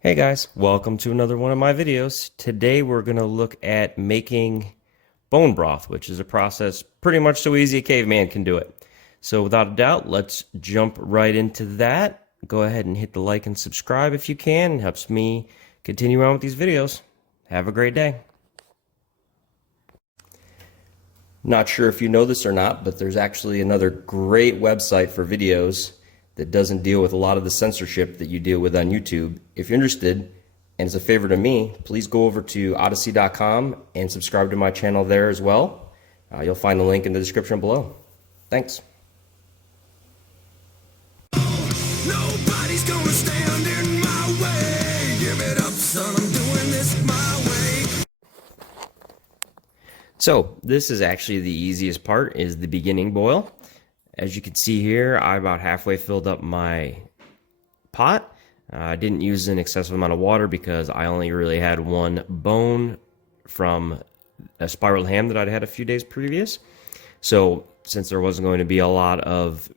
Hey guys, welcome to another one of my videos. Today we're going to look at making bone broth, which is a process pretty much so easy a caveman can do it. So without a doubt, let's jump right into that. Go ahead and hit the like and subscribe if you can. It helps me continue on with these videos. Have a great day. Not sure if you know this or not, but there's actually another great website for videos that doesn't deal with a lot of the censorship that you deal with on YouTube. If you're interested, and as a favor to me, please go over to odyssey.com and subscribe to my channel there as well. You'll find the link in the description below. Thanks. Nobody's gonna stand in my way. Give it up, son, I'm doing this my way. So this is actually the easiest part, is the beginning boil. As you can see here, I about halfway filled up my pot. I didn't use an excessive amount of water because I only really had one bone from a spiraled ham that I'd had a few days previous. So since there wasn't going to be a lot of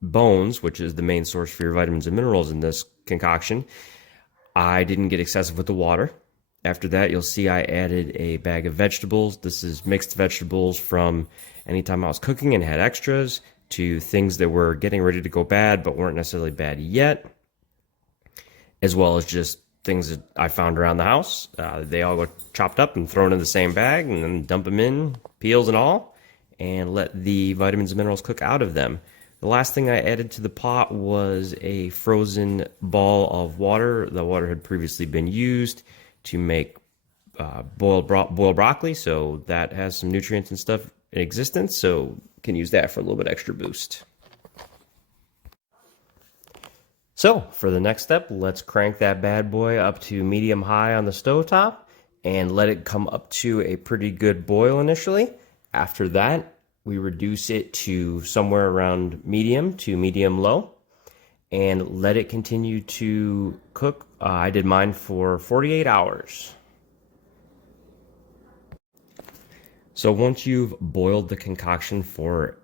bones, which is the main source for your vitamins and minerals in this concoction, I didn't get excessive with the water. After that, you'll see I added a bag of vegetables. This is mixed vegetables from anytime I was cooking and had extras to things that were getting ready to go bad but weren't necessarily bad yet, as well as just things that I found around the house. They all go chopped up and thrown in the same bag, and then dump them in, peels and all, and let the vitamins and minerals cook out of them. The last thing I added to the pot was a frozen ball of water. The water had previously been used to make boiled broccoli, so that has some nutrients and stuff in existence, so can use that for a little bit extra boost. So for the next step, let's crank that bad boy up to medium high on the stovetop and let it come up to a pretty good boil initially. After that, we reduce it to somewhere around medium to medium low and let it continue to cook. I did mine for 48 hours. So once you've boiled the concoction for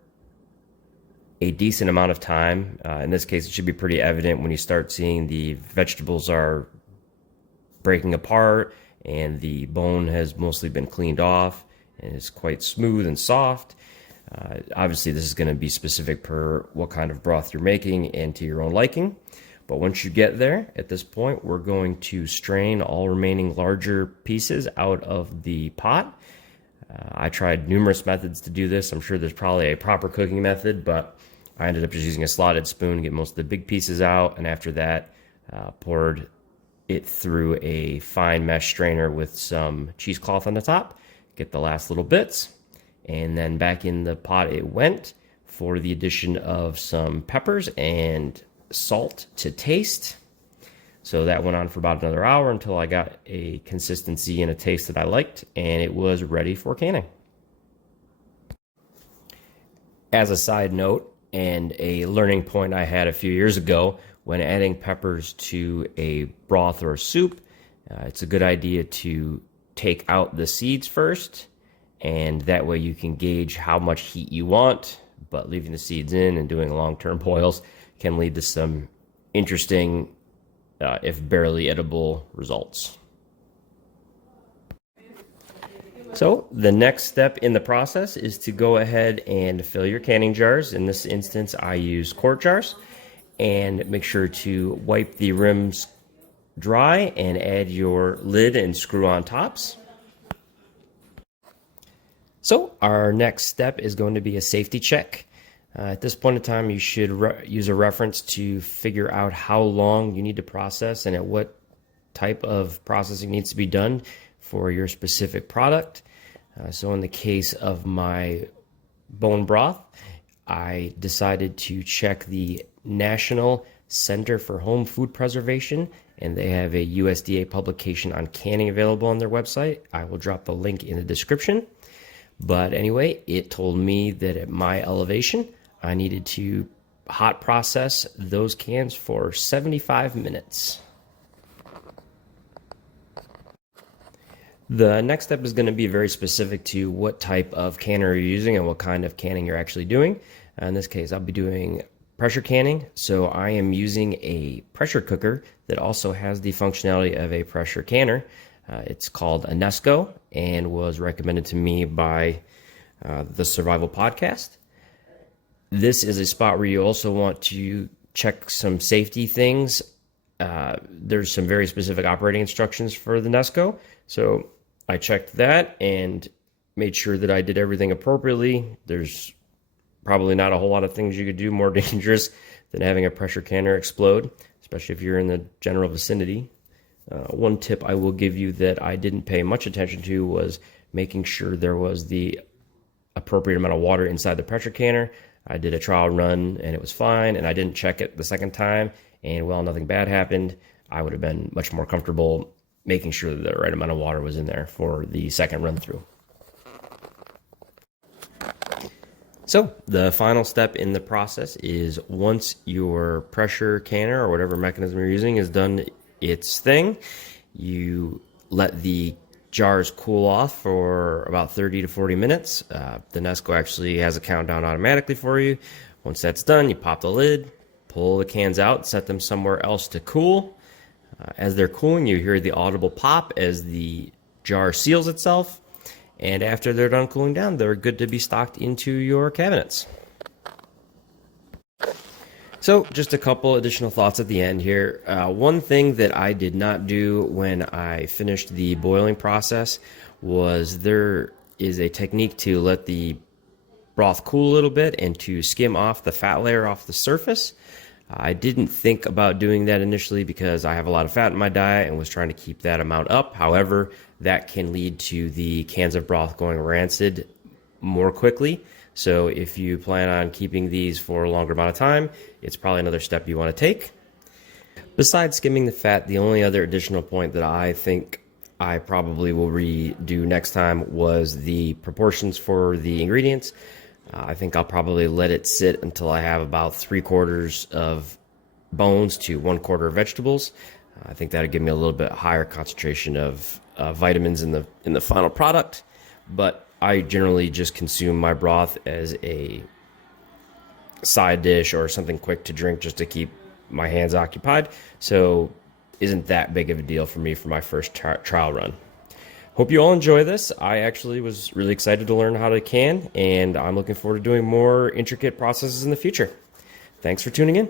a decent amount of time, in this case it should be pretty evident when you start seeing the vegetables are breaking apart and the bone has mostly been cleaned off and is quite smooth and soft. Obviously this is going to be specific per what kind of broth you're making and to your own liking. But once you get there, at this point, we're going to strain all remaining larger pieces out of the pot. I tried numerous methods to do this. I'm sure there's probably a proper cooking method, but I ended up just using a slotted spoon to get most of the big pieces out, and after that, poured it through a fine mesh strainer with some cheesecloth on the top, get the last little bits, and then back in the pot it went for the addition of some peppers and salt to taste. So that went on for about another hour until I got a consistency and a taste that I liked, and it was ready for canning. As a side note, and a learning point I had a few years ago, when adding peppers to a broth or a soup, it's a good idea to take out the seeds first, and that way you can gauge how much heat you want, but leaving the seeds in and doing long-term boils can lead to some interesting, if barely edible, results. So the next step in the process is to go ahead and fill your canning jars. In this instance, I use quart jars, and make sure to wipe the rims dry and add your lid and screw on tops. So our next step is going to be a safety check. At this point in time, you should use a reference to figure out how long you need to process and at what type of processing needs to be done for your specific product. So in the case of my bone broth, I decided to check the National Center for Home Food Preservation, and they have a USDA publication on canning available on their website. I will drop the link in the description. But anyway, it told me that at my elevation, I needed to hot process those cans for 75 minutes. The next step is going to be very specific to what type of canner you're using and what kind of canning you're actually doing. In this case, I'll be doing pressure canning, so I am using a pressure cooker that also has the functionality of a pressure canner. It's called a NESCO and was recommended to me by the Survival Podcast. This is a spot where you also want to check some safety things. There's some very specific operating instructions for the NESCO, so I checked that and made sure that I did everything appropriately. There's probably not a whole lot of things you could do more dangerous than having a pressure canner explode, especially if you're in the general vicinity. One tip I will give you that I didn't pay much attention to was making sure there was the appropriate amount of water inside the pressure canner. I did a trial run and it was fine, and I didn't check it the second time, and while nothing bad happened, I would have been much more comfortable making sure that the right amount of water was in there for the second run through. So the final step in the process is once your pressure canner or whatever mechanism you're using is done its thing, you let the jars cool off for about 30 to 40 minutes. The NESCO actually has a countdown automatically for you. Once that's done, you pop the lid, pull the cans out, set them somewhere else to cool. As they're cooling, you hear the audible pop as the jar seals itself. And after they're done cooling down, they're good to be stocked into your cabinets. So just a couple additional thoughts at the end here. One thing that I did not do when I finished the boiling process was there is a technique to let the broth cool a little bit and to skim off the fat layer off the surface. I didn't think about doing that initially because I have a lot of fat in my diet and was trying to keep that amount up. However, that can lead to the cans of broth going rancid more quickly. So if you plan on keeping these for a longer amount of time, it's probably another step you want to take. Besides skimming the fat, the only other additional point that I think I probably will redo next time was the proportions for the ingredients. I think I'll probably let it sit until I have about 3/4 of bones to 1/4 of vegetables. I think that'll give me a little bit higher concentration of vitamins in the final product. But I generally just consume my broth as a side dish or something quick to drink just to keep my hands occupied. So isn't that big of a deal for me for my first trial run. Hope you all enjoy this. I actually was really excited to learn how to can, and I'm looking forward to doing more intricate processes in the future. Thanks for tuning in.